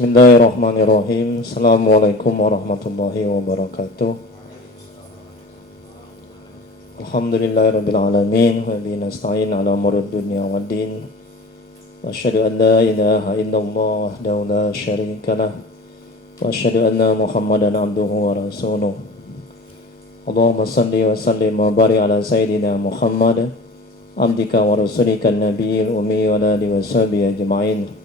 Bismillahirrahmanirrahim. Assalamualaikum warahmatullahi wabarakatuh. Alhamdulillahirabbil alamin wa bihi nasta'in ala umurid dunya waddin. Wa asyhadu an la ilaha illallah wahdahu la syarikalah wa asyhadu anna Muhammadan abduhu wa rasuluh. Allahumma shalli wa sallim wa barik ala sayyidina Muhammad abdika wa rasulika nabiyil ummi wa ala alihi wa sahbihi ajma'in.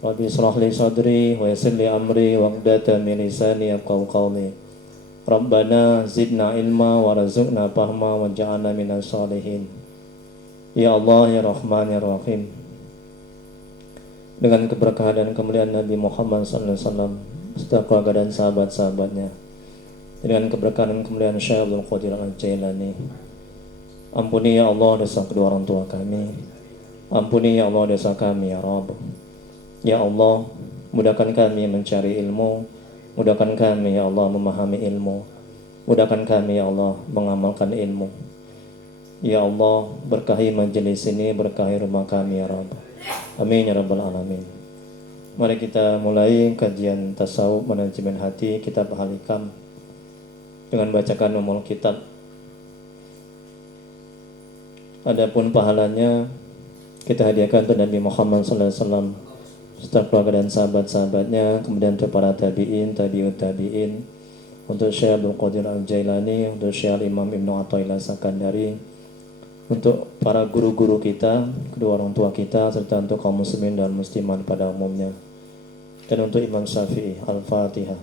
Rabbi israh li sadri wa yassir li amri waqdata min lisani yafqahu qawli. Rabbana zidna ilma wa razuqna fahma wa ja'alna minas shalihin. Ya Allah ya Rahman ya Rahim. Dengan keberkahan dan kemuliaan Nabi Muhammad sallallahu alaihi wasallam beserta keluarga dan sahabat-sahabatnya. Dengan keberkahan dan kemuliaan Syekh Abdul Qadir Al-Jailani. Ampuni ya Allah dosa kedua orang tua kami. Ampuni ya Allah dosa kami ya Rabb. Ya Allah, mudahkan kami mencari ilmu, mudahkan kami ya Allah memahami ilmu, mudahkan kami ya Allah mengamalkan ilmu. Ya Allah, berkahi majelis ini, berkahi rumah kami ya Rabb. Amin ya Rabbal Alamin. Mari kita mulai kajian tasawuf manajemen hati, kitab Al-Hikam dengan bacakan umul kitab. Adapun pahalanya kita hadiahkan untuk Nabi Muhammad sallallahu alaihi wasallam serta keluarga dan sahabat-sahabatnya, kemudian untuk para tabi'in, tabi'ut tabi'in, untuk Syekh Abdul Qadir Al-Jailani, untuk Syekh Imam Ibnu Athaillah Sakandari, untuk para guru-guru kita, kedua orang tua kita, serta untuk kaum muslimin dan muslimat pada umumnya, dan untuk Imam Syafi'i. Al-Fatihah.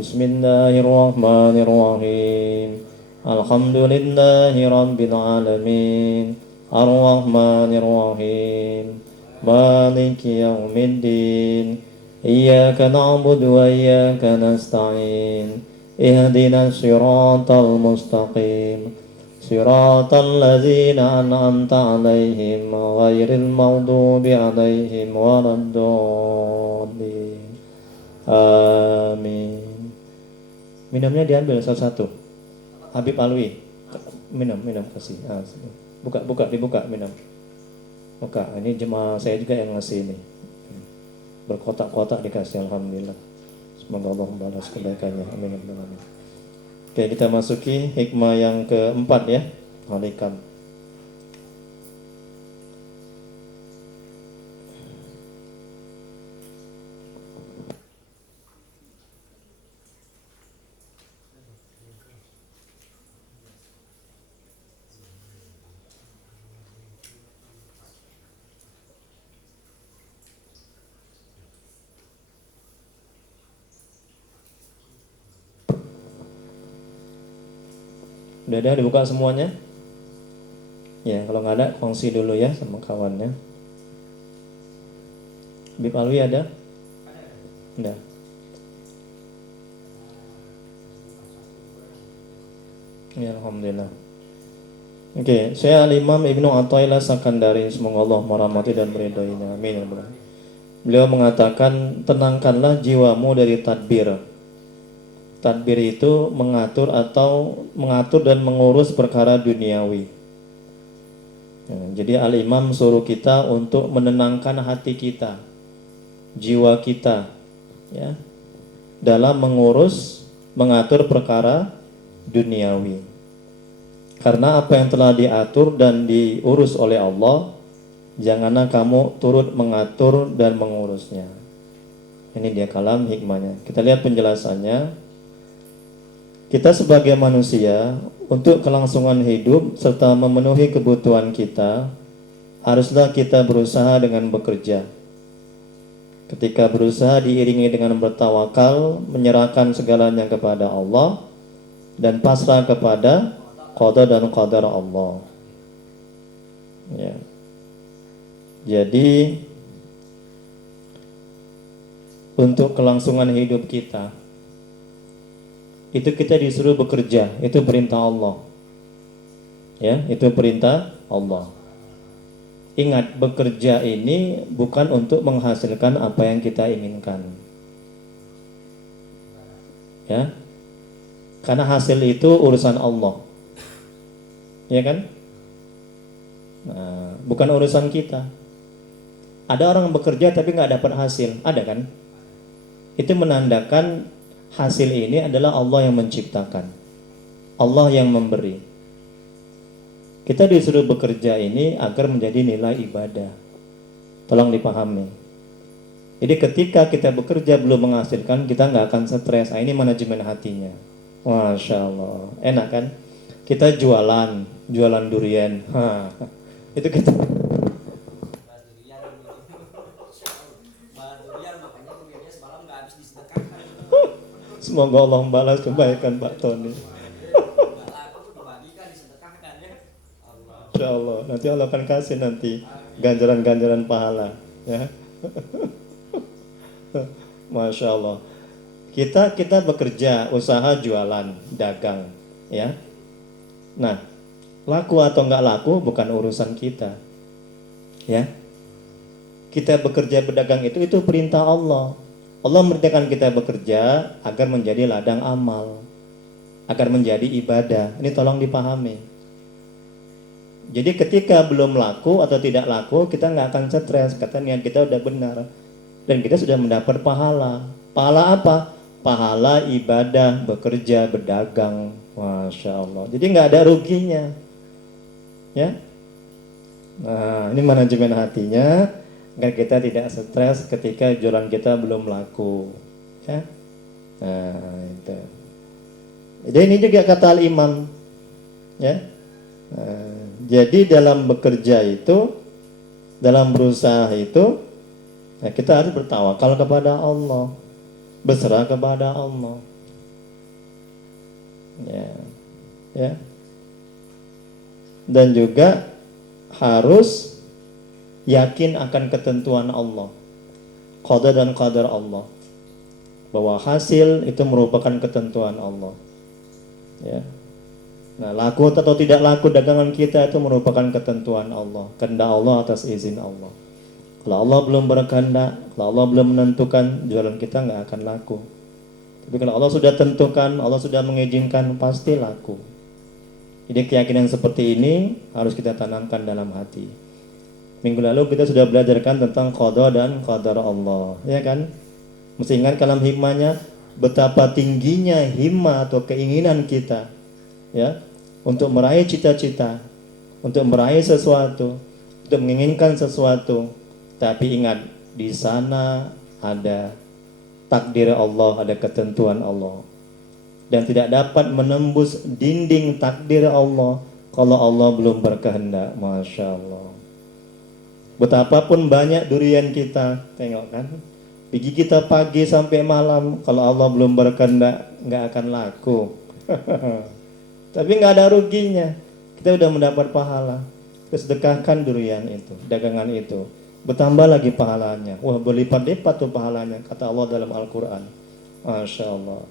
Bismillahirrahmanirrahim. Alhamdulillahi Rabbil Alamin. Ar-Rahmanirrahim. مالك يوم الدين إياك نعبد وإياك نستعين اهدنا الصراط المستقيم صراط الذين أنعمت عليهم غير المغضوب عليهم ولا الضالين آمين. Minumnya diambil satu-satu. Habib Alwi, minum kasih. Dibuka minum. Oke, ini jemaah saya juga yang ngasih ini. Berkotak-kotak dikasih, alhamdulillah. Semoga Allah membalas kebaikannya. Amin. Oke, kita masuki hikmah yang keempat ya. Al-Hikam. Udah ada dibuka semuanya? Ya, kalau nggak ada kongsi dulu ya sama kawannya. Habib Alwi ada? Udah. Ya, alhamdulillah. Oke, saya Al-Imam Ibnu Athaillah Sakandari, semoga Allah merahmati dan meridhoinya. Amin. Beliau mengatakan, tenangkanlah jiwamu dari tadbir. Tadbir itu mengatur dan mengurus perkara duniawi. Jadi Al-Imam suruh kita untuk menenangkan hati kita, jiwa kita, ya, dalam mengatur perkara duniawi. Karena apa yang telah diatur dan diurus oleh Allah, janganlah kamu turut mengatur dan mengurusnya. Ini dia kalam hikmahnya. Kita lihat penjelasannya. Kita sebagai manusia, untuk kelangsungan hidup serta memenuhi kebutuhan kita, haruslah kita berusaha dengan bekerja. Ketika berusaha diiringi dengan bertawakal, menyerahkan segalanya kepada Allah, dan pasrah kepada qada dan qadar Allah. Ya. Jadi, untuk kelangsungan hidup kita, itu kita disuruh bekerja, itu perintah Allah. Ya, itu perintah Allah. Ingat, bekerja ini bukan untuk menghasilkan apa yang kita inginkan. Ya. Karena hasil itu urusan Allah. Ya kan? Nah, bukan urusan kita. Ada orang bekerja tapi nggak dapat hasil, ada kan? itu menandakan hasil ini adalah Allah yang menciptakan, Allah yang memberi. Kita disuruh bekerja ini agar menjadi nilai ibadah. Tolong dipahami. Jadi ketika kita bekerja belum menghasilkan, kita nggak akan stres. Ini manajemen hatinya. Masya Allah, enak kan? Kita jualan durian. Itu kita. Semoga Allah membalas kebaikan Pak Tony. Insya Allah, nanti Allah akan kasih nanti ganjaran-ganjaran pahala, ya. Masya Allah. Kita bekerja, usaha jualan, dagang, ya. Nah, laku atau nggak laku bukan urusan kita, ya. Kita bekerja berdagang itu perintah Allah. Allah memerintahkan kita bekerja agar menjadi ladang amal, agar menjadi ibadah. Ini tolong dipahami. Jadi ketika belum laku atau tidak laku, kita nggak akan stres. Kata niat kita udah benar dan kita sudah mendapat pahala. Pahala apa? Pahala ibadah, bekerja, berdagang. Masya Allah. Jadi nggak ada ruginya, ya. Nah, ini manajemen hatinya agar kita tidak stres ketika jualan kita belum laku, ya. Nah, itu. Jadi ini juga kata al-imam, ya. Nah, jadi dalam bekerja itu, dalam berusaha itu, ya kita harus bertawakal kepada Allah, berserah kepada Allah, ya, ya. Dan juga harus yakin akan ketentuan Allah, qada dan qadar Allah, bahwa hasil itu merupakan ketentuan Allah, ya. Nah, laku atau tidak laku dagangan kita itu merupakan ketentuan Allah, kehendak Allah atas izin Allah. Kalau Allah belum berkehendak, kalau Allah belum menentukan, jualan kita nggak akan laku. Tapi kalau Allah sudah tentukan, Allah sudah mengizinkan, pasti laku. Jadi keyakinan seperti ini harus kita tanamkan dalam hati. Minggu lalu kita sudah belajarkan tentang qada dan qadar Allah, ya kan? Mesti ingat kalam hikmahnya, betapa tingginya himmah atau keinginan kita, ya, untuk meraih cita-cita, untuk meraih sesuatu, untuk menginginkan sesuatu. Tapi ingat, di sana ada takdir Allah, ada ketentuan Allah, dan tidak dapat menembus dinding takdir Allah kalau Allah belum berkehendak. Masya Allah. Betapapun banyak durian kita, tengok kan, pergi kita pagi sampai malam, kalau Allah belum berkehendak nggak akan laku. Tapi nggak ada ruginya, kita udah mendapat pahala. Kita sedekahkan durian itu, dagangan itu, bertambah lagi pahalanya. Wah, berlipat-lipat tuh pahalanya, kata Allah dalam Al-Quran. Masya Allah.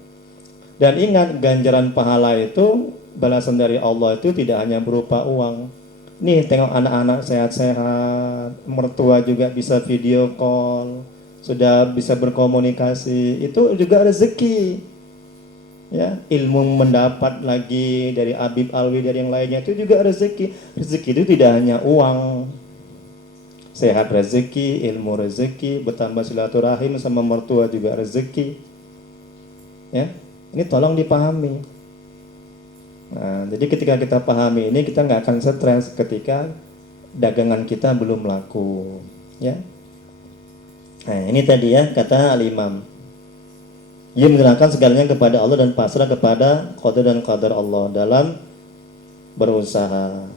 Dan ingat, ganjaran pahala itu, balasan dari Allah itu tidak hanya berupa uang. Nih, tengok anak-anak sehat-sehat, mertua juga bisa video call, sudah bisa berkomunikasi, itu juga rezeki. Ya, ilmu mendapat lagi dari Habib Alwi, dari yang lainnya, itu juga rezeki. Rezeki itu tidak hanya uang. Sehat rezeki, ilmu rezeki, bertambah silaturahim sama mertua juga rezeki. Ya, ini tolong dipahami. Nah, jadi ketika kita pahami ini, kita nggak akan stres ketika dagangan kita belum laku, ya. Nah, ini tadi ya kata al-imam. Ia menyerahkan segalanya kepada Allah dan pasrah kepada qada dan qadar Allah dalam berusaha.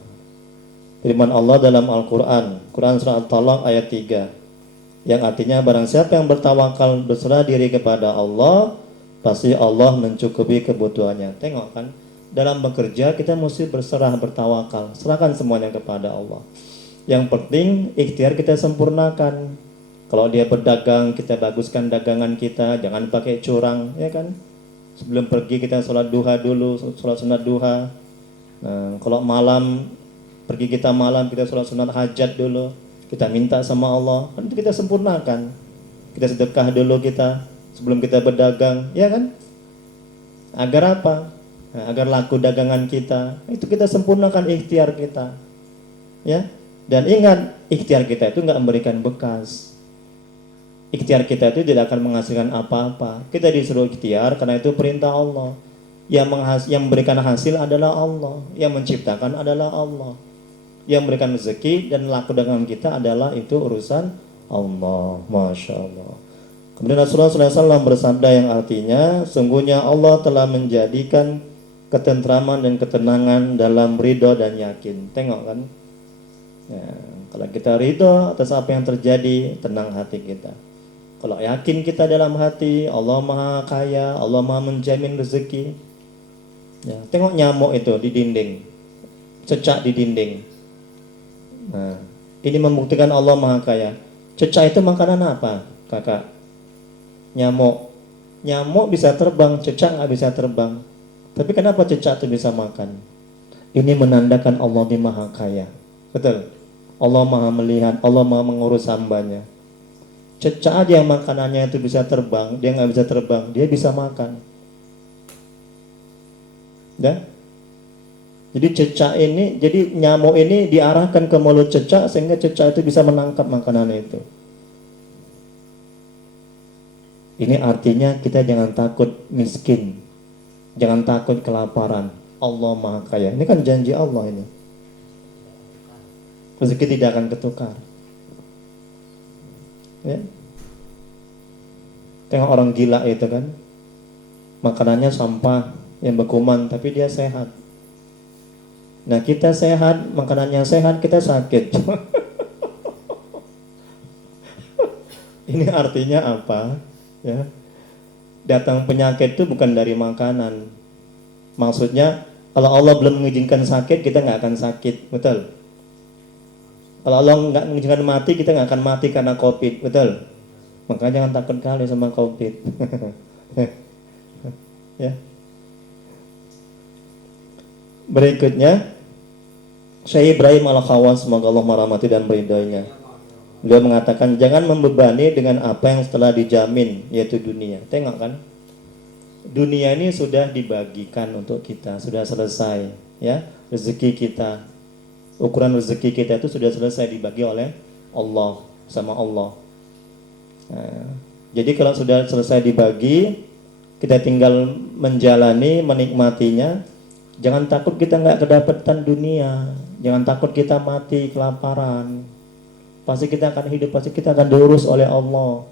Firman Allah dalam Al-Quran, Quran Surah At-Talaq ayat 3, yang artinya barang siapa yang bertawakal, berserah diri kepada Allah, pasti Allah mencukupi kebutuhannya. Tengok kan, dalam bekerja kita mesti berserah, bertawakal, serahkan semuanya kepada Allah. Yang penting ikhtiar kita sempurnakan. Kalau dia berdagang, kita baguskan dagangan kita, jangan pakai curang, ya kan? Sebelum pergi kita sholat duha dulu, sholat sunat duha. Nah, kalau malam, pergi kita malam, kita sholat sunat hajat dulu, kita minta sama Allah, kan itu kita sempurnakan. Kita sedekah dulu kita, sebelum kita berdagang, ya kan? Agar apa? Nah, agar laku dagangan kita, itu kita sempurnakan ikhtiar kita, ya. Dan ingat, ikhtiar kita itu nggak memberikan bekas. Ikhtiar kita itu tidak akan menghasilkan apa-apa. Kita disuruh ikhtiar karena itu perintah Allah. Yang memberikan hasil adalah Allah. Yang menciptakan adalah Allah. Yang memberikan rezeki dan laku dagangan kita adalah itu urusan Allah. Masya Allah. Kemudian Rasulullah SAW bersabda yang artinya, sungguhnya Allah telah menjadikan ketentraman dan ketenangan dalam ridho dan yakin. Tengok kan? Ya, kalau kita ridho atas apa yang terjadi, tenang hati kita. Kalau yakin kita dalam hati, Allah Maha Kaya, Allah Maha menjamin rezeki. Ya, tengok nyamuk itu di dinding, cecak di dinding. Nah, ini membuktikan Allah Maha Kaya. Cecak itu makanan apa, kakak? Nyamuk. Nyamuk bisa terbang, cecak nggak bisa terbang. Tapi kenapa cecak itu bisa makan? Ini menandakan Allah ini Maha Kaya. Betul? Allah Maha melihat, Allah Maha mengurus hambanya. Cecak aja yang makanannya itu bisa terbang, dia nggak bisa terbang, dia bisa makan. Ya? Jadi cecak ini, jadi nyamuk ini diarahkan ke mulut cecak sehingga cecak itu bisa menangkap makanan itu. Ini artinya kita jangan takut miskin, jangan takut kelaparan. Allah Maha Kaya. Ini kan janji Allah ini. Rezeki tidak akan ketukar. Ya. Tengok orang gila itu kan, makanannya sampah yang berkuman, tapi dia sehat. Nah kita sehat, makanannya sehat, kita sakit. Ini artinya apa? Ya, datang penyakit itu bukan dari makanan. Maksudnya kalau Allah belum mengizinkan sakit, kita nggak akan sakit, betul? Kalau Allah nggak mengizinkan mati, kita nggak akan mati karena COVID, betul? Makanya jangan takut kali sama COVID. Ya. Berikutnya, Syekh Ibrahim Al-Khawas, semoga Allah merahmati dan meridhoinya. Beliau mengatakan jangan membebani dengan apa yang telah dijamin, yaitu dunia. Tengok kan, dunia ini sudah dibagikan untuk kita, sudah selesai. Ya, rezeki kita, ukuran rezeki kita itu sudah selesai dibagi oleh Allah sama Allah. Nah, jadi kalau sudah selesai dibagi, kita tinggal menjalani, menikmatinya. Jangan takut kita nggak kedapatan dunia, jangan takut kita mati kelaparan. Pasti kita akan hidup, pasti kita akan diurus oleh Allah.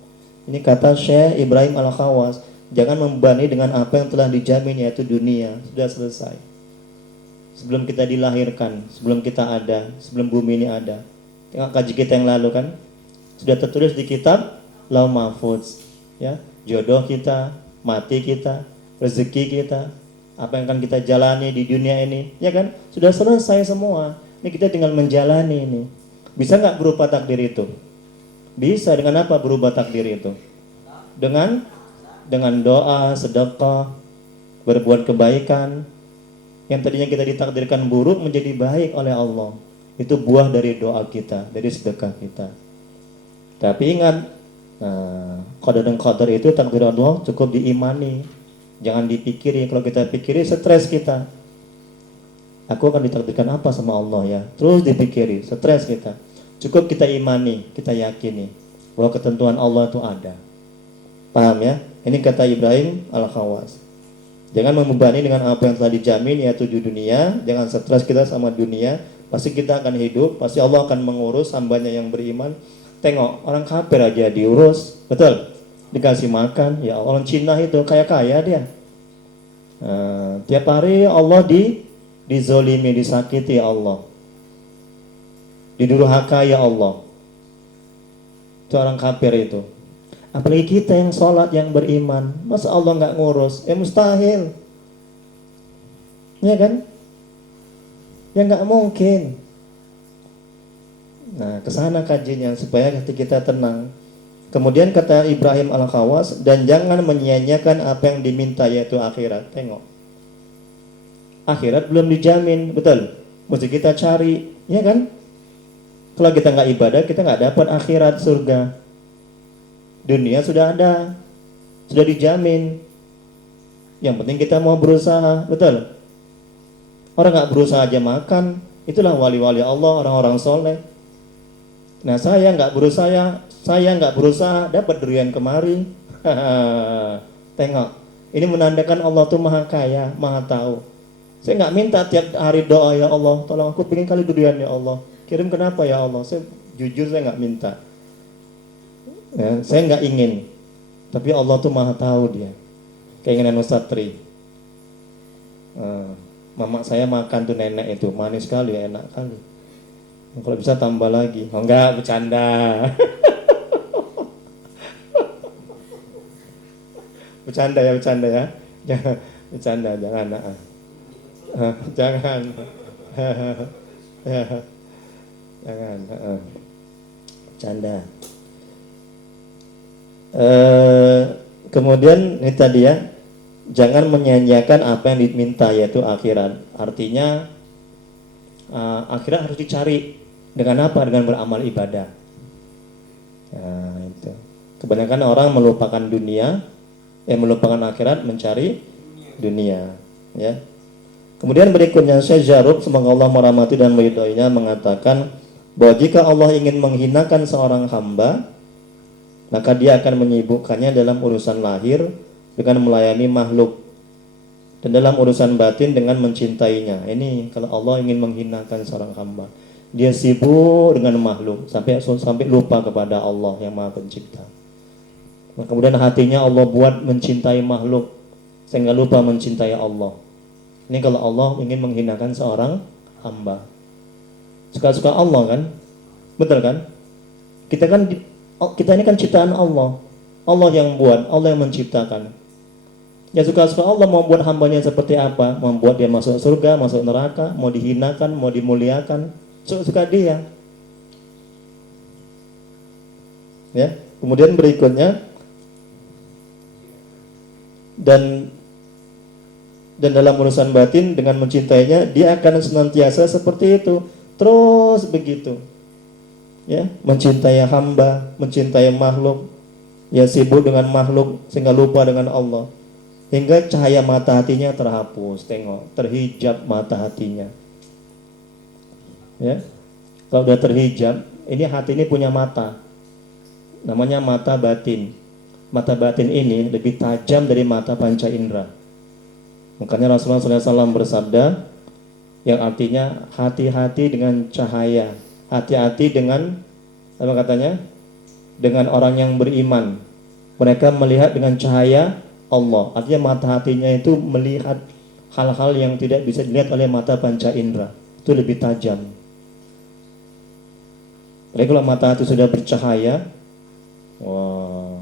Ini kata Syekh Ibrahim Al-Khawas, jangan membebani dengan apa yang telah dijamin, yaitu dunia. Sudah selesai. Sebelum kita dilahirkan, sebelum kita ada, sebelum bumi ini ada. Tengok kaji kita yang lalu kan, sudah tertulis di kitab Lauh Mahfuz, ya, jodoh kita, mati kita, rezeki kita, apa yang akan kita jalani di dunia ini, ya kan? Sudah selesai semua. Ini kita tinggal menjalani ini. Bisa nggak berubah takdir itu? Bisa. Dengan apa berubah takdir itu? Dengan doa, sedekah, berbuat kebaikan. Yang tadinya kita ditakdirkan buruk menjadi baik oleh Allah. Itu buah dari doa kita, dari sedekah kita. Tapi ingat, qadar dan qadar itu takdir Allah cukup diimani. Jangan dipikiri. Kalau kita pikiri, stres kita. Aku akan ditakdirkan apa sama Allah ya? Terus dipikiri, stres kita. Cukup kita imani, kita yakini bahwa ketentuan Allah itu ada. Paham ya? Ini kata Ibrahim Al-Khawas. Jangan membebani dengan apa yang telah dijamin, yaitu di dunia. Jangan stres kita sama dunia. Pasti kita akan hidup, pasti Allah akan mengurus hambanya yang beriman. Tengok, orang kafir aja diurus, betul? Dikasih makan, ya orang Cina itu kaya-kaya dia. Tiap hari Allah dizolimi, disakiti Allah, didurhaka ya Allah. Itu orang kafir itu. Apalagi kita yang sholat, yang beriman, masa Allah nggak ngurus? Mustahil, ya kan? Ya nggak mungkin. Nah, kesana kajinya supaya hati kita tenang. Kemudian kata Ibrahim Al-Khawas, dan jangan menyia-nyiakan apa yang diminta, yaitu akhirat. Tengok, akhirat belum dijamin, betul? Mesti kita cari, ya kan? Kalau kita nggak ibadah, kita nggak dapat akhirat surga. Dunia sudah ada, sudah dijamin. Yang penting kita mau berusaha, betul? Orang nggak berusaha aja makan. Itulah wali-wali Allah, orang-orang soleh. Nah, saya nggak berusaha dapat durian kemari. Tengok, ini menandakan Allah tuh maha kaya, maha tahu. Saya nggak minta tiap hari doa, ya Allah, tolong aku pengen kali durian ya Allah. Kirim kenapa ya Allah? Jujur saya nggak minta. Ya, saya nggak ingin. Tapi Allah tuh maha tahu dia. Keinginan Ustaz Tri. Mama saya makan tuh nenek itu manis sekali, enak kali. Kalau bisa tambah lagi. Oh enggak, bercanda. Bercanda ya, bercanda ya. Jangan bercanda, jangan. Jangan. Jangan. Bercanda. Kemudian ini tadi ya, jangan menyanyiakan apa yang diminta, yaitu akhirat. Artinya akhirat harus dicari dengan apa? Dengan beramal ibadah. Nah, itu. Kebanyakan orang melupakan dunia, melupakan akhirat, mencari dunia. Ya. Kemudian berikutnya Syekh Jarub, semoga Allah merahmati dan meridhoinya, mengatakan bahwa jika Allah ingin menghinakan seorang hamba, maka dia akan menyibukkannya dalam urusan lahir dengan melayani makhluk, dan dalam urusan batin dengan mencintainya. Ini kalau Allah ingin menghinakan seorang hamba, dia sibuk dengan makhluk sampai lupa kepada Allah yang Maha Pencipta. Nah, kemudian hatinya Allah buat mencintai makhluk sehingga lupa mencintai Allah. Ini kalau Allah ingin menghinakan seorang hamba. Suka-suka Allah kan? Betul kan? Kita ini kan ciptaan Allah. Allah yang buat, Allah yang menciptakan. Ya suka-suka Allah mau buat hambanya seperti apa, membuat dia masuk surga, masuk neraka, mau dihinakan, mau dimuliakan, suka dia. Ya, kemudian berikutnya dan dalam urusan batin dengan mencintainya, dia akan senantiasa seperti itu, terus begitu. Ya, mencintai hamba, mencintai makhluk, ya sibuk dengan makhluk sehingga lupa dengan Allah. Hingga cahaya mata hatinya terhapus, tengok, terhijab mata hatinya. Ya. Kalau sudah terhijab, ini hati ini punya mata. Namanya mata batin. Mata batin ini lebih tajam dari mata panca indera. Makanya Rasulullah SAW bersabda, yang artinya hati-hati dengan cahaya, hati-hati dengan apa katanya? Dengan orang yang beriman. Mereka melihat dengan cahaya Allah. Artinya mata hatinya itu melihat hal-hal yang tidak bisa dilihat oleh mata panca indera. Itu lebih tajam. Jadi kalau mata hati sudah bercahaya, wah,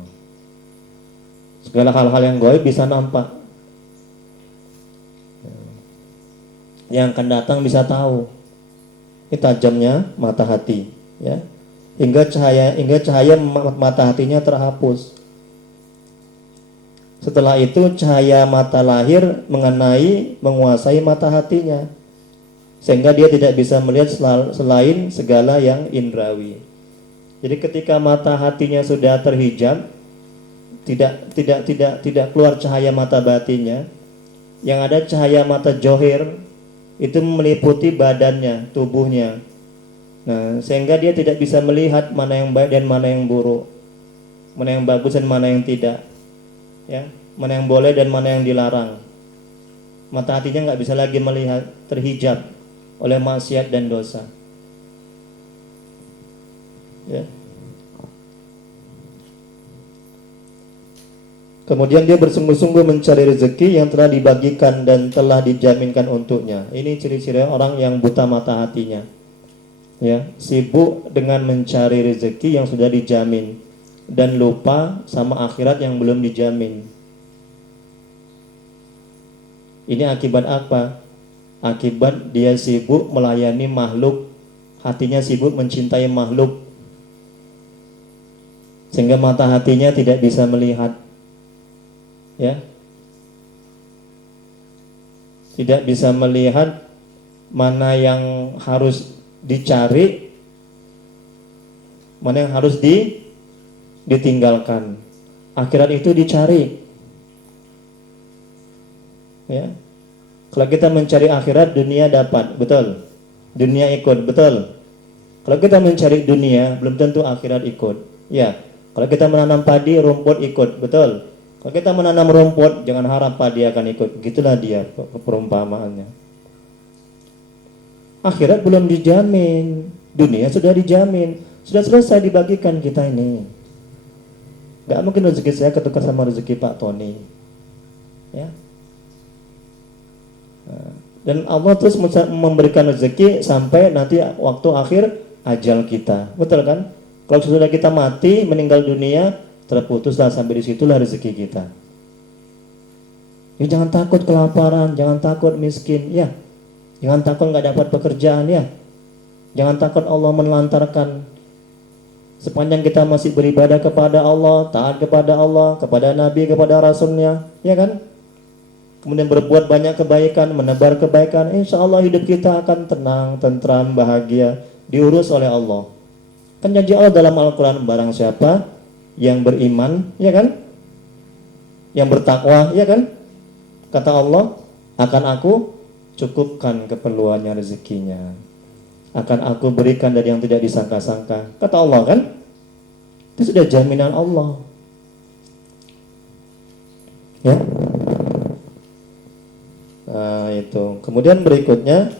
segala hal-hal yang gaib bisa nampak. Yang akan datang bisa tahu. Ini tajamnya mata hati, ya. Hingga cahaya mata hatinya terhapus. Setelah itu cahaya mata lahir menguasai mata hatinya, sehingga dia tidak bisa melihat selain segala yang indrawi. Jadi ketika mata hatinya sudah terhijab, tidak keluar cahaya mata batinnya, yang ada cahaya mata johir, itu meliputi badannya, tubuhnya. Nah, sehingga dia tidak bisa melihat mana yang baik dan mana yang buruk, mana yang bagus dan mana yang tidak, ya, mana yang boleh dan mana yang dilarang. Mata hatinya nggak bisa lagi melihat, terhijab oleh maksiat dan dosa. Ya. Kemudian dia bersungguh-sungguh mencari rezeki yang telah dibagikan dan telah dijaminkan untuknya. Ini ciri-ciri orang yang buta mata hatinya. Ya, sibuk dengan mencari rezeki yang sudah dijamin dan lupa sama akhirat yang belum dijamin. Ini akibat apa? Akibat dia sibuk melayani makhluk, hatinya sibuk mencintai makhluk, sehingga mata hatinya tidak bisa melihat. Ya, tidak bisa melihat mana yang harus dicari, mana yang harus ditinggalkan. Akhirat itu dicari. Ya, kalau kita mencari akhirat, dunia dapat, betul. Dunia ikut, betul. Kalau kita mencari dunia, belum tentu akhirat ikut. Ya, kalau kita menanam padi, rumput ikut, betul. Kalau kita menanam rumput, jangan harap padi akan ikut. Gitulah dia perumpamaannya. Akhirat belum dijamin, dunia sudah dijamin, sudah selesai dibagikan kita ini. Gak mungkin rezeki saya ketukar sama rezeki Pak Tony, ya. Dan Allah terus memberikan rezeki sampai nanti waktu akhir ajal kita, betul kan? Kalau sudah kita mati, meninggal dunia, terputuslah sampai disitulah rezeki kita. Ya, jangan takut kelaparan, jangan takut miskin, ya. Jangan takut nggak dapat pekerjaan, ya. Jangan takut Allah menelantarkan. Sepanjang kita masih beribadah kepada Allah, taat kepada Allah, kepada Nabi, kepada Rasulnya, ya kan? Kemudian berbuat banyak kebaikan, menebar kebaikan, insya Allah hidup kita akan tenang, tentram, bahagia, diurus oleh Allah. Kan janji Allah dalam Al-Quran, barang siapa yang beriman, ya kan? Yang bertakwa, ya kan? Kata Allah, akan aku cukupkan keperluannya, rezekinya. Akan aku berikan dari yang tidak disangka-sangka. Kata Allah kan? Itu sudah jaminan Allah. Ya. Nah, itu. Kemudian berikutnya,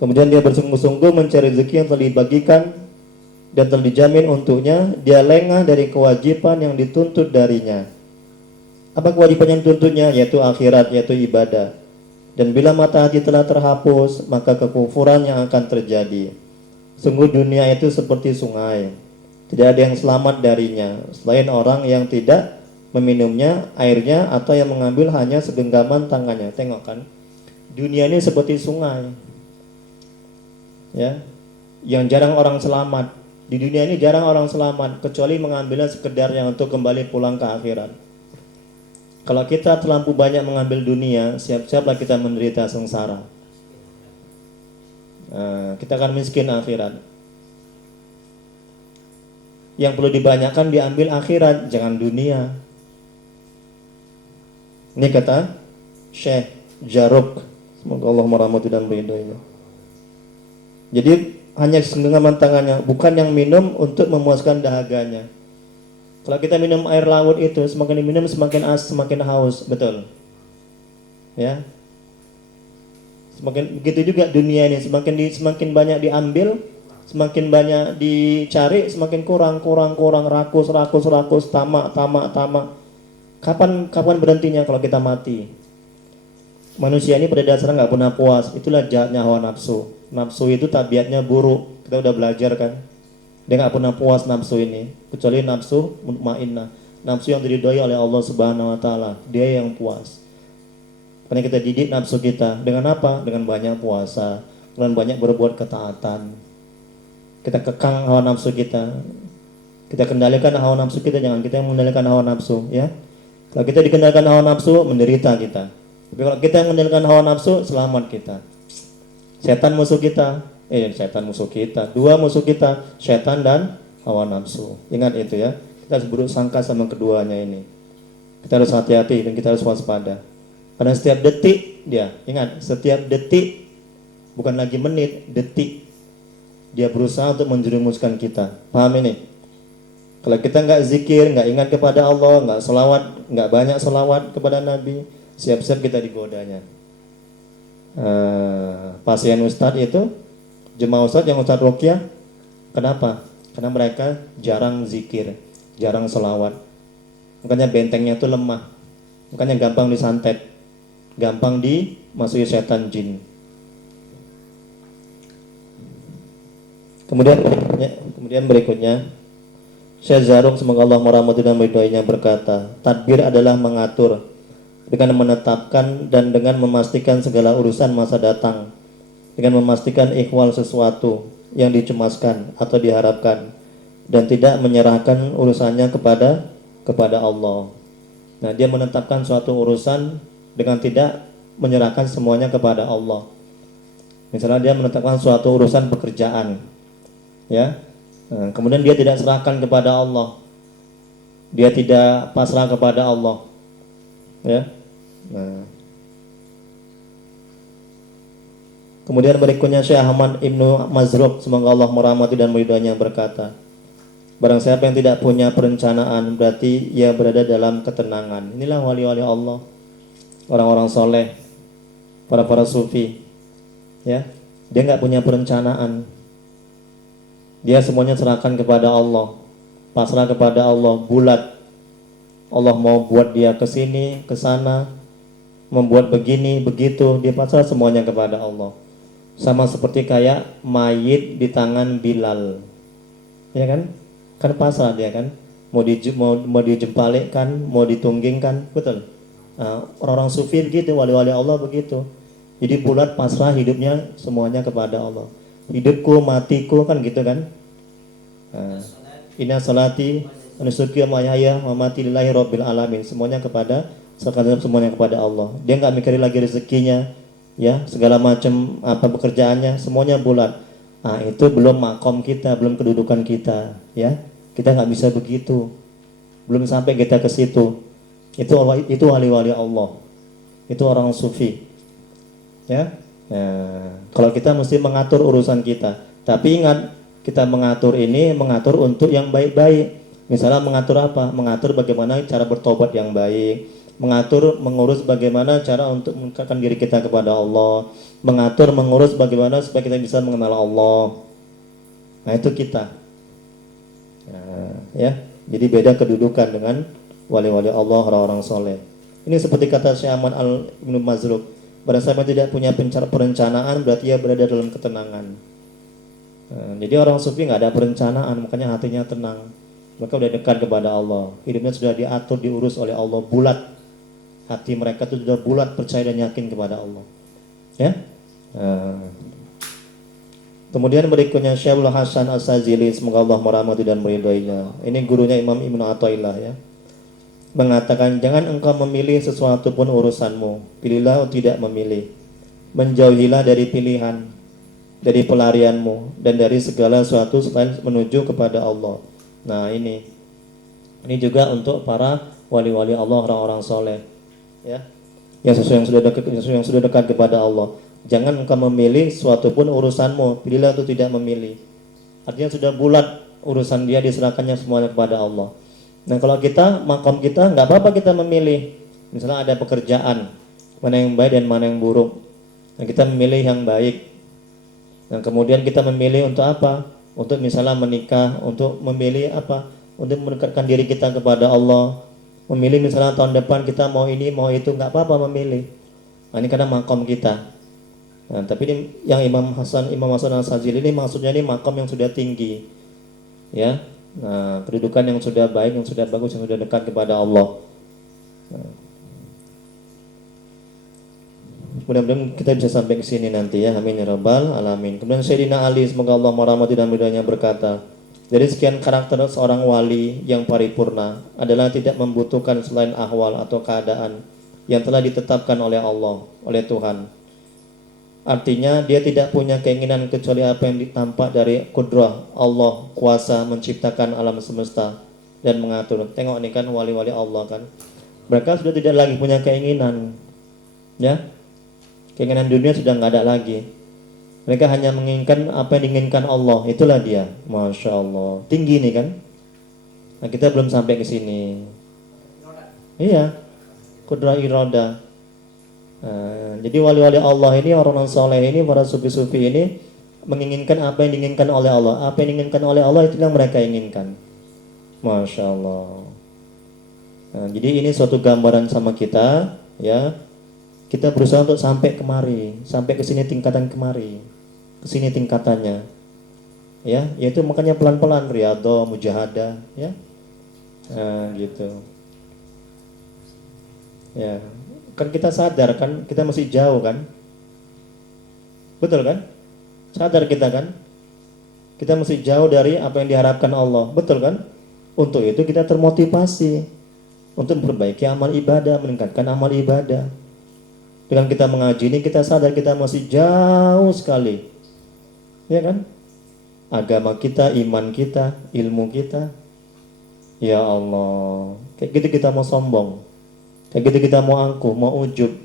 kemudian dia bersungguh-sungguh mencari rezeki yang telah dibagikan dan telah dijamin untuknya. Dia lengah dari kewajiban yang dituntut darinya. Apa kewajiban yang dituntutnya? Yaitu akhirat, yaitu ibadah. Dan bila mata hati telah terhapus, maka kekufuran yang akan terjadi. Sungguh dunia itu seperti sungai, tidak ada yang selamat darinya selain orang yang tidak meminumnya airnya atau yang mengambil hanya segenggaman tangannya. Tengok kan, dunia ini seperti sungai, ya, yang jarang orang selamat. Di dunia ini jarang orang selamat kecuali mengambilnya sekedar yang untuk kembali pulang ke akhirat. Kalau kita terlampau banyak mengambil dunia, siap-siaplah kita menderita sengsara. Kita akan miskin akhirat. Yang perlu dibanyakan diambil akhirat, jangan dunia. Ini kata Syekh Jaruk, semoga Allah merahmati dan meridhoinya. Jadi hanya segenggaman tangannya, bukan yang minum untuk memuaskan dahaganya. Kalau kita minum air laut itu, semakin diminum semakin haus, betul. Ya. Semakin begitu juga dunia ini, semakin banyak diambil, semakin banyak dicari, semakin kurang, rakus, tamak. Kapan berhentinya kalau kita mati? Manusia ini pada dasarnya nggak pernah puas, itulah jahatnya hawa nafsu. Nafsu itu tabiatnya buruk, kita udah belajar kan? Dia nggak pernah puas nafsu ini, kecuali nafsu mutmainnah, nafsu yang diridhoi oleh Allah Subhanahu Wa Taala. Dia yang puas. Karena kita didik nafsu kita dengan apa? Dengan banyak puasa, dengan banyak berbuat ketaatan. Kita kekang hawa nafsu kita. Kita kendalikan hawa nafsu kita, jangan kita yang mengendalikan hawa nafsu, ya. Kalau kita dikendalikan hawa nafsu, menderita kita. Tapi kalau kita yang mengendalikan hawa nafsu, selamat kita. Setan musuh kita. Setan musuh kita, dua musuh kita, setan dan hawa nafsu. Ingat itu ya, kita harus buruk sangka sama keduanya ini. Kita harus hati-hati dan kita harus waspada. Karena setiap detik dia, ingat, setiap detik, bukan lagi menit, detik, dia berusaha untuk menjerumuskan kita. Paham ini? Kalau kita nggak zikir, nggak ingat kepada Allah, nggak selawat, nggak banyak selawat kepada Nabi, siap-siap kita digodanya. Pasien Ustadz itu, jemaah Ustadz yang Ustadz Ruqyah, kenapa? Karena mereka jarang zikir, jarang selawat. Makanya bentengnya itu lemah, makanya gampang disantet, gampang dimasuki setan jin. Kemudian berikutnya, Syekh Zaruk semoga Allah merahmati dan meridhoinya berkata, tadbir adalah mengatur dengan menetapkan dan dengan memastikan segala urusan masa datang, dengan memastikan ikhwal sesuatu yang dicemaskan atau diharapkan, dan tidak menyerahkan urusannya kepada Allah. Nah, dia menetapkan suatu urusan dengan tidak menyerahkan semuanya kepada Allah. Misalnya dia menetapkan suatu urusan pekerjaan, ya. Nah, kemudian dia tidak serahkan kepada Allah, dia tidak pasrah kepada Allah, ya. Nah, Kemudian berikutnya Syekh Ahmad Ibnu Mazruk, semoga Allah merahmati dan meridhoinya, berkata, barang siapa yang tidak punya perencanaan berarti ia berada dalam ketenangan. Inilah wali-wali Allah, orang-orang soleh, para sufi, ya. Dia nggak punya perencanaan. Dia semuanya serahkan kepada Allah, pasrah kepada Allah, bulat. Allah mau buat dia ke sini, ke sana, membuat begini, begitu, dia pasrah semuanya kepada Allah. Sama seperti kayak mayit di tangan Bilal, ya kan? Kan pasrah dia kan, mau dijempalkan, mau ditunggingkan, betul. Nah, orang-orang sufi begitu, wali-wali Allah begitu. Jadi bulat pasrah hidupnya semuanya kepada Allah. Hidupku, matiku, kan gitu kan. Inna salati wa nusuki wa mahyaya wa mamati lillahi rabbil alamin. Semuanya semuanya kepada Allah. Dia nggak mikirin lagi rezekinya, ya, segala macam apa pekerjaannya, semuanya bulat. Nah, itu belum makom kita, belum kedudukan kita, ya. Kita nggak bisa begitu. Belum sampai kita ke situ. Itu wali-wali Allah. Itu orang sufi. Ya. Nah, kalau kita mesti mengatur urusan kita. Tapi ingat, kita mengatur ini mengatur untuk yang baik-baik. Misalnya mengatur apa? Mengatur bagaimana cara bertobat yang baik, mengurus bagaimana cara untuk mendekatkan diri kita kepada Allah, mengurus bagaimana supaya kita bisa mengenal Allah. Nah, itu kita. Nah, ya. Jadi beda kedudukan dengan wali-wali Allah, orang-orang soleh. Ini seperti kata Syekh Ahmad Ibnu Mazruk, pada saat tidak punya perencanaan berarti ia berada dalam ketenangan. Jadi orang sufi nggak ada perencanaan, makanya hatinya tenang. Mereka udah dekat kepada Allah, hidupnya sudah diatur, diurus oleh Allah, bulat. Hati mereka itu sudah bulat, percaya dan yakin kepada Allah. Ya. Kemudian berikutnya Syekhul Hasan As-Sazili, semoga Allah merahmati dan meridhoinya. Ini gurunya Imam Ibnu Athaillah, ya. Mengatakan, jangan engkau memilih sesuatu pun urusanmu, pilihlah untuk tidak memilih. Menjauhilah dari pilihan, dari pelarianmu, dan dari segala sesuatu selain menuju kepada Allah. Nah, ini juga untuk para wali-wali Allah, orang-orang soleh, ya, yang sudah dekat kepada Allah. Jangan engkau memilih suatu pun urusanmu, pilihlah untuk tidak memilih. Artinya sudah bulat urusan dia, diserahkannya semuanya kepada Allah. Nah, kalau kita, makom kita, nggak apa-apa kita memilih. Misalnya ada pekerjaan, mana yang baik dan mana yang buruk. Nah, kita memilih yang baik. Nah, kemudian kita memilih untuk apa? Untuk misalnya menikah, untuk memilih apa? Untuk mendekatkan diri kita kepada Allah. Memilih misalnya tahun depan kita mau ini, mau itu, nggak apa-apa memilih. Nah, ini karena makom kita. Nah, tapi ini yang Imam Hasan Al-Sazili ini maksudnya ini makom yang sudah tinggi, ya. Nah, kedudukan yang sudah baik, yang sudah bagus, yang sudah dekat kepada Allah. Nah, mudah-mudahan kita bisa sampai ke sini nanti, ya. Amin ya rabbal alamin. Kemudian Sayyidina Ali, semoga Allah merahmati dan meridhoinya, berkata, dari sekian karakter seorang wali yang paripurna adalah tidak membutuhkan selain ahwal atau keadaan yang telah ditetapkan oleh Allah, oleh Tuhan. Artinya dia tidak punya keinginan kecuali apa yang ditampak dari kudrah Allah, kuasa menciptakan alam semesta dan mengatur. Tengok nih kan wali-wali Allah kan, mereka sudah tidak lagi punya keinginan, ya. Keinginan dunia sudah nggak ada lagi. Mereka hanya menginginkan apa yang diinginkan Allah. Itulah dia. Masya Allah. Tinggi nih kan. Nah, kita belum sampai ke sini. Iya. Kudrah iroda. Nah, jadi wali-wali Allah ini, orang-orang soleh ini, para sufi-sufi ini menginginkan apa yang diinginkan oleh Allah. Apa yang diinginkan oleh Allah itu yang mereka inginkan. Masya Allah. Nah, jadi ini suatu gambaran sama kita, ya. Kita berusaha untuk sampai kemari, sampai ke sini tingkatan kemari, ke sini tingkatannya, ya. Yaitu makanya pelan-pelan riyadhah, mujahadah, ya. Nah, gitu. Ya, kan kita sadar kan, kita masih jauh kan, betul kan? Sadar kita kan, kita masih jauh dari apa yang diharapkan Allah, betul kan? Untuk itu kita termotivasi untuk memperbaiki amal ibadah, meningkatkan amal ibadah. Dengan kita mengaji ini kita sadar kita masih jauh sekali, ya kan? Agama kita, iman kita, ilmu kita, ya Allah. Kayak gitu kita mau sombong, kayak gitu kita mau angkuh, mau ujub,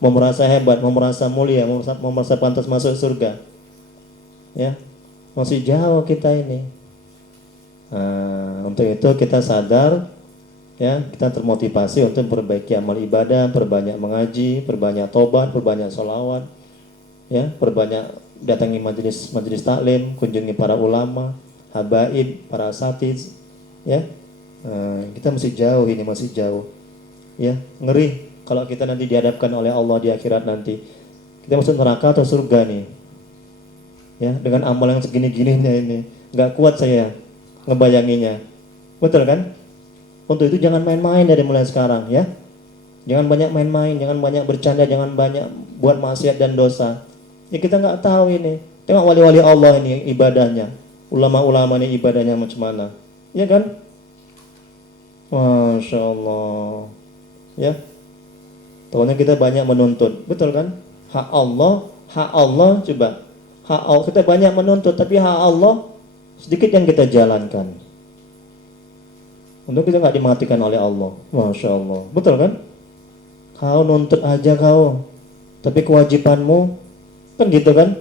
mau merasa hebat, mau merasa mulia, mau merasa pantas masuk surga. Ya, masih jauh kita ini. Nah, untuk itu kita sadar, ya, kita termotivasi untuk perbaiki amal ibadah, perbanyak mengaji, perbanyak tobat, perbanyak sholawat, ya, perbanyak datangi majelis taklim, kunjungi para ulama, habaib, para asatiz, ya. Kita masih jauh ini, masih jauh, ya. Ngeri kalau kita nanti dihadapkan oleh Allah di akhirat nanti, kita masuk neraka atau surga nih, ya, dengan amal yang segini-gininya ini, nggak kuat saya ngebayanginya, betul kan? Untuk itu jangan main-main dari mulai sekarang, ya. Jangan banyak main-main, jangan banyak bercanda, jangan banyak buat maksiat dan dosa. Ya kita nggak tahu ini. Tengok wali-wali Allah ini ibadahnya, ulama-ulama ini ibadahnya macam mana, ya kan? Masya Allah, ya. Tahunya kita banyak menuntut, betul kan? Hak Allah coba. Hak Allah kita banyak menuntut, tapi hak Allah sedikit yang kita jalankan. Untuk kita nggak dimatikan oleh Allah, Masya Allah, betul kan? Kau nuntut aja kau, tapi kewajibanmu kan gitu kan?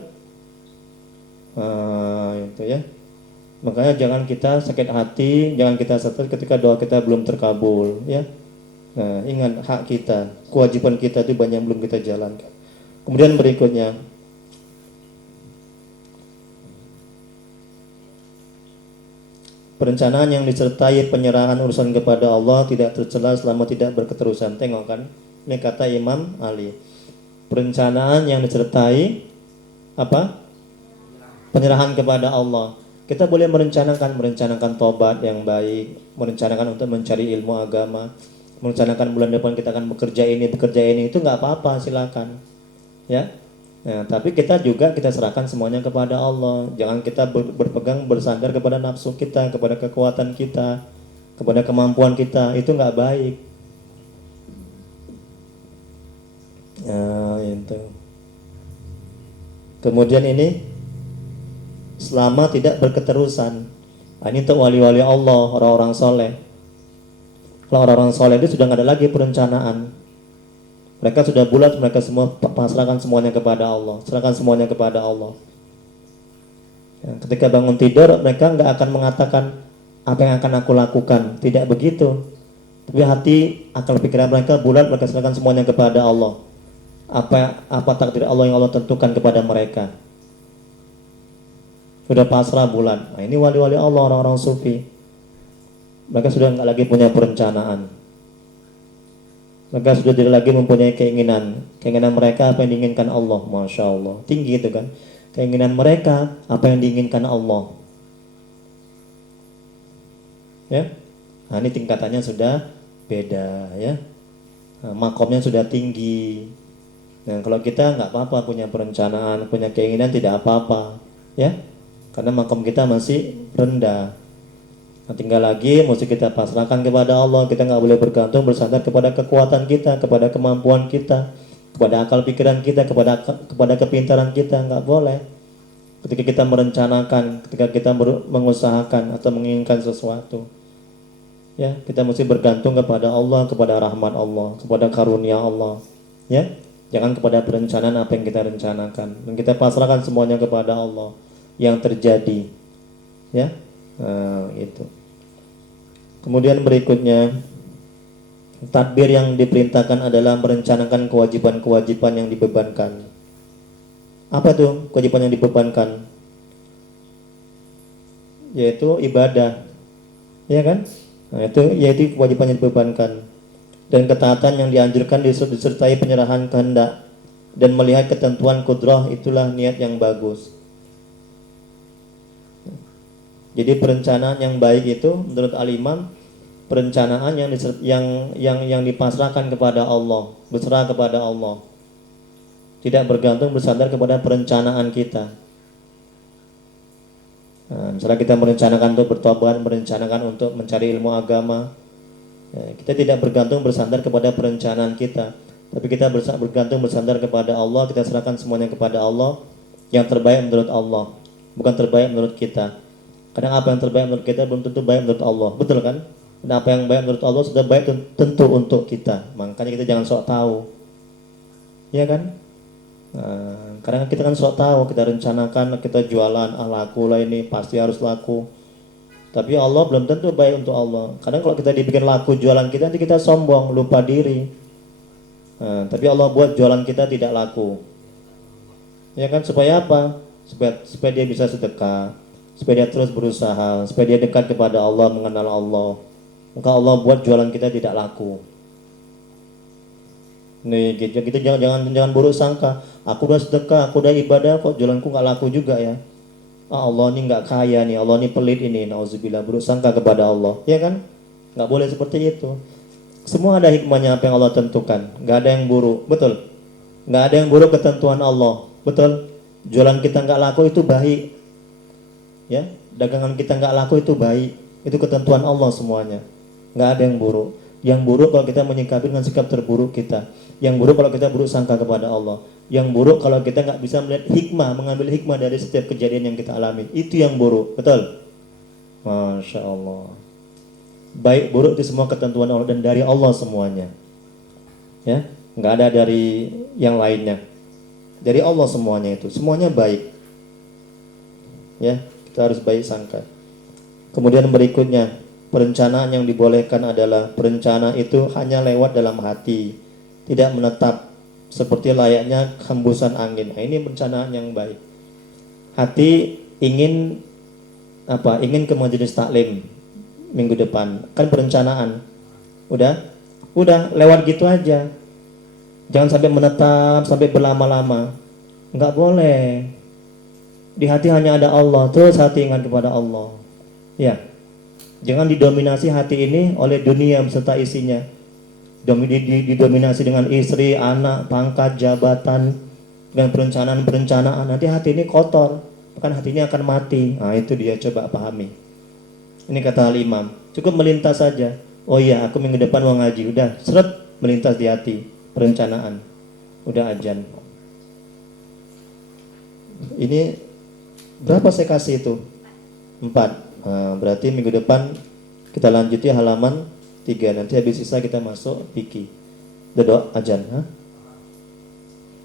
Itu ya. Makanya jangan kita sakit hati, jangan kita stres ketika doa kita belum terkabul, ya. Nah, ingat hak kita, kewajiban kita itu banyak belum kita jalankan. Kemudian berikutnya, perencanaan yang disertai penyerahan urusan kepada Allah tidak tercela selama tidak berketerusan. Tengok kan, ini kata Imam Ali. Perencanaan yang disertai apa? Penyerahan kepada Allah. Kita boleh merencanakan tobat yang baik, merencanakan untuk mencari ilmu agama, merencanakan bulan depan kita akan bekerja ini, itu nggak apa-apa, silakan, ya. Nah, tapi kita serahkan semuanya kepada Allah. Jangan kita berpegang bersandar kepada nafsu kita, kepada kekuatan kita, kepada kemampuan kita. Itu nggak baik. Nah, itu. Kemudian ini selama tidak berketerusan. Nah, ini untuk wali-wali Allah, orang-orang soleh. Kalau orang-orang soleh itu sudah nggak ada lagi perencanaan. Mereka sudah bulat, mereka semua pasrahkan semuanya kepada Allah, serahkan semuanya kepada Allah. Ya, ketika bangun tidur, mereka nggak akan mengatakan apa yang akan aku lakukan, tidak begitu. Tapi hati, akal pikiran mereka bulat, mereka serahkan semuanya kepada Allah. Apa takdir Allah yang Allah tentukan kepada mereka. Sudah pasrah bulat. Nah, ini wali-wali Allah, orang-orang sufi. Mereka sudah nggak lagi punya perencanaan. Mereka sudah tidak lagi mempunyai keinginan mereka apa yang diinginkan Allah, Masya Allah, tinggi itu kan, keinginan mereka apa yang diinginkan Allah, ya. Nah, ini tingkatannya sudah beda, ya. Nah, makomnya sudah tinggi. Nah, kalau kita nggak apa-apa punya perencanaan, punya keinginan, tidak apa-apa, ya, karena makom kita masih rendah. Nah, tinggal lagi mesti kita pasrahkan kepada Allah. Kita nggak boleh bergantung bersandar kepada kekuatan kita, kepada kemampuan kita, kepada akal pikiran kita, kepada kepintaran kita, nggak boleh. Ketika kita merencanakan, ketika kita mengusahakan atau menginginkan sesuatu, ya, kita mesti bergantung kepada Allah, kepada rahmat Allah, kepada karunia Allah, ya. Jangan kepada perencanaan apa yang kita rencanakan, dan kita pasrahkan semuanya kepada Allah yang terjadi, ya. Itu. Kemudian berikutnya, tadbir yang diperintahkan adalah merencanakan kewajiban-kewajiban yang dibebankan. Apa tuh kewajiban yang dibebankan? Yaitu ibadah, ya kan? Nah, yaitu kewajiban yang dibebankan. Dan ketaatan yang dianjurkan disertai penyerahan kehendak dan melihat ketentuan kudrah, itulah niat yang bagus. Jadi perencanaan yang baik itu menurut Al-Imam, perencanaan yang dipasrahkan kepada Allah, berserah kepada Allah, tidak bergantung bersandar kepada perencanaan kita. Nah, misalnya kita merencanakan untuk bertobat, merencanakan untuk mencari ilmu agama, ya, kita tidak bergantung bersandar kepada perencanaan kita, tapi kita bergantung bersandar kepada Allah. Kita serahkan semuanya kepada Allah, yang terbaik menurut Allah, bukan terbaik menurut kita. Kadang apa yang terbaik menurut kita belum tentu baik menurut Allah, betul kan? Dan apa yang baik menurut Allah sudah baik tentu untuk kita. Makanya kita jangan sok tahu, ya kan? Karena kita kan sok tahu, kita rencanakan, kita jualan, laku lah ini, pasti harus laku. Tapi Allah belum tentu baik untuk Allah. Kadang kalau kita dibikin laku jualan kita, nanti kita sombong, lupa diri. Tapi Allah buat jualan kita tidak laku. Ya kan, supaya apa? Supaya dia bisa sedekah, supaya dia terus berusaha, supaya dia dekat kepada Allah, mengenal Allah. Maka Allah buat jualan kita tidak laku. Nih, kita jangan buruk sangka. Aku udah sedekah, aku udah ibadah, kok jualanku nggak laku juga ya? Allah ini nggak kaya nih, Allah ini pelit ini. Nauzubillah, buruk sangka kepada Allah, ya kan? Nggak boleh seperti itu. Semua ada hikmahnya apa yang Allah tentukan. Nggak ada yang buruk, betul? Nggak ada yang buruk ketentuan Allah, betul? Jualan kita nggak laku itu baik, ya. Dagangan kita nggak laku itu baik, itu ketentuan Allah semuanya. Nggak ada yang buruk. Yang buruk kalau kita menyikapi dengan sikap terburuk kita. Yang buruk kalau kita buruk sangka kepada Allah. Yang buruk kalau kita nggak bisa melihat hikmah, mengambil hikmah dari setiap kejadian yang kita alami. Itu yang buruk, betul? Masya Allah. Baik buruk itu semua ketentuan Allah dan dari Allah semuanya. Ya, nggak ada dari yang lainnya. Dari Allah semuanya itu, semuanya baik. Ya, kita harus baik sangka. Kemudian berikutnya, perencanaan yang dibolehkan adalah perencana itu hanya lewat dalam hati, tidak menetap seperti layaknya hembusan angin. Nah, ini perencanaan yang baik. Hati ingin apa? Ingin ke majelis taklim minggu depan, kan perencanaan. Udah lewat gitu aja. Jangan sampai menetap, sampai berlama-lama. Enggak boleh. Di hati hanya ada Allah, terus hati ingat kepada Allah. Ya. Jangan didominasi hati ini oleh dunia beserta isinya. Didominasi dengan istri, anak, pangkat, jabatan, dengan perencanaan. Nanti hati ini kotor, bahkan hati ini akan mati. Nah, itu dia, coba pahami. Ini kata Al-Imam, cukup melintas saja. Oh iya, aku minggu depan mau ngaji. Udah, seret, melintas di hati. Perencanaan. Udah azan. Ini berapa saya kasih itu? 4. Berarti minggu depan kita lanjuti halaman 3. Nanti habis sisa kita masuk fikih. Doa azan,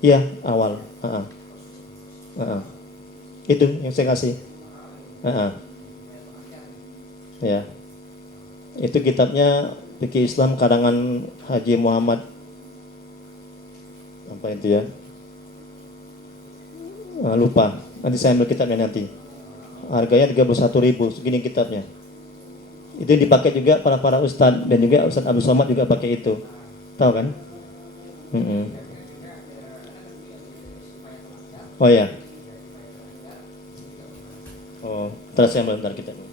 iya, awal. Itu yang saya kasih. Ya. Itu kitabnya Fikih Islam karangan Haji Muhammad. Apa itu ya? Lupa. Nanti saya ambil kitabnya nanti. Harganya 31.000, segini kitabnya. Itu dipakai juga para ustadz, dan juga Ustadz Abdul Somad juga pakai itu. Tahu kan? Oh ya. Oh, terus saya ambil bentar kitabnya.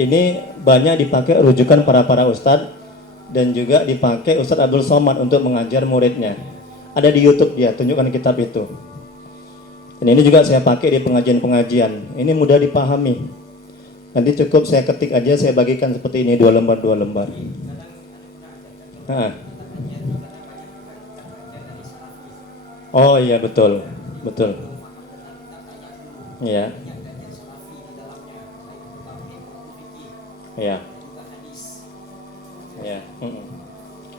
Ini banyak dipakai rujukan para ustadz, dan juga dipakai Ustadz Abdul Somad untuk mengajar muridnya. Ada di YouTube dia tunjukkan kitab itu. Dan ini juga saya pakai di pengajian-pengajian. Ini mudah dipahami. Nanti cukup saya ketik aja, saya bagikan seperti ini, 2 lembar. Oh iya, betul. Iya. Ya.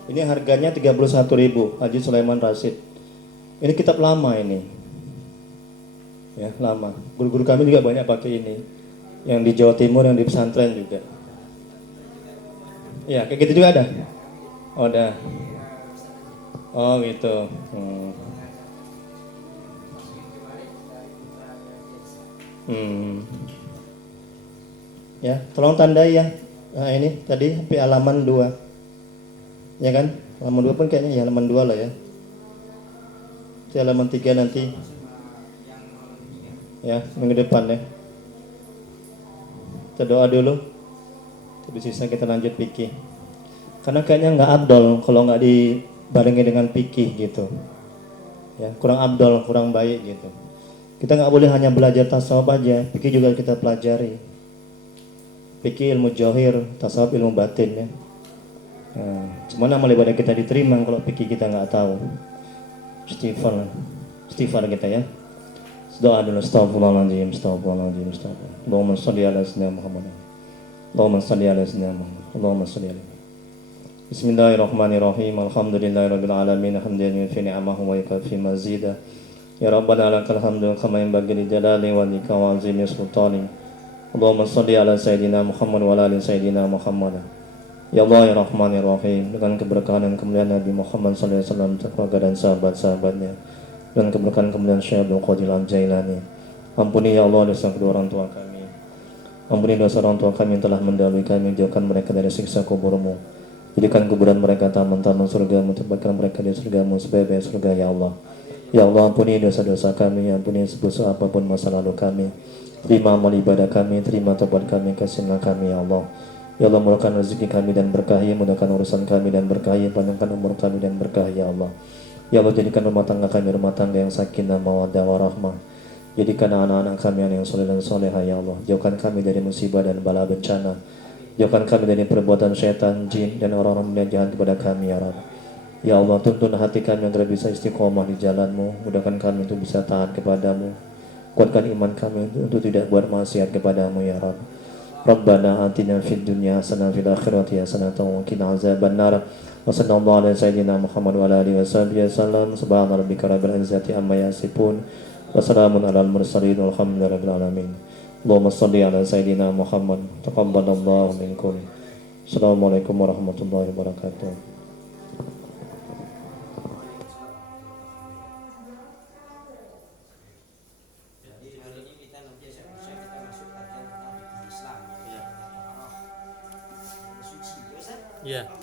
Ini harganya 31.000, Haji Sulaiman Rasyid. Ini kitab lama ini. Ya, lama. Guru-guru kami juga banyak pakai ini. Yang di Jawa Timur, yang di pesantren juga. Ya, kayak gitu juga ada. Oh, ada. Oh, gitu. Ya, tolong tandai ya. Nah, ini tadi sampai halaman 2. Ya kan? Halaman 2 pun kayaknya ya halaman 2 lah ya. Di halaman 3 nanti. Ya, minggu depan ya. Kita doa dulu. Habis sisa kita lanjut fikih. Karena kayaknya nggak abdol kalau nggak dibarengi dengan fikih gitu. Ya, kurang abdol, kurang baik gitu. Kita nggak boleh hanya belajar tasawuf aja, fikih juga kita pelajari. Fikih ilmu johir, tasawuf ilmu batin ya. Nah, cuman amal ibadah kita diterima kalau fikih kita nggak tahu. Istighfar kita ya. Doa dulu, astagfirullahaladzim, astagfirullahaladzim, astagfirullahaladzim. Allahumma salli ala sayyidina Muhammad. Allahumma salli ala sayyidina Muhammad. Allahumma salli ala. Bismillahirrahmanirrahim. Alhamdulillahirabbil alamin. Hamdan yufi ni'amahu wa yukafi mazida. Ya Rabbana lakal hamdu kama yanbaghi li jalali wajhika wa 'azimi sultani. Allahumma salli ala sayyidina Muhammad wa ala ali sayyidina Muhammad. Ya Allah ya Rahman ya Rahim, dengan keberkahan dan kemuliaan Nabi Muhammad sallallahu alaihi wasallam, keluarga dan sahabat-sahabatnya, dan keberkahan kemuliaan Syekh Abdul Qadir Al-Jailani. Ampuni ya Allah dosa kedua orang tua kami. Ampuni dosa orang tua kami yang telah mendahului kami, jauhkan mereka dari siksa kuburmu. Jadikan kuburan mereka taman-taman surgamu, tempatkan mereka di surgamu sebaik-baik surga ya Allah. Ya Allah, ampuni dosa-dosa kami, ampuni sebesar apapun masa lalu kami. Terima amal ibadah kami, terima taubat kami, kasihlah kami ya Allah. Ya Allah, murahkan rezeki kami dan berkahi, mudahkan urusan kami dan berkahi, panjangkan umur kami dan berkahi ya Allah. Ya Allah, jadikan rumah tangga kami rumah tangga yang sakinah, mawaddah, warahmah. Jadikan anak-anak kami yang soleh dan soleha ya Allah. Jauhkan kami dari musibah dan bala bencana. Jauhkan kami dari perbuatan syaitan, jin, dan orang-orang yang jahat kepada kami ya Rabb. Ya Allah, tuntun hati kami agar bisa istiqomah di jalan-Mu. Mudahkan kami untuk bisa taat kepadamu. Kuatkan iman kami untuk tidak buat maksiat kepadamu ya Rabb. Rabbana atina fid dunya hasanah fil akhirati hasanah wa qina azabannar. Wa sallallahu ala sayyidina Muhammad wa ala alihi wasallam. Subhana rabbika rabbil izzati amma yasifun. Wa salamun alal mursalin walhamdulillahi rabbil alamin. Allahumma shalli ala sayyidina Muhammad. Taqabbalallahu minkum. Assalamualaikum warahmatullahi wabarakatuh. Yeah.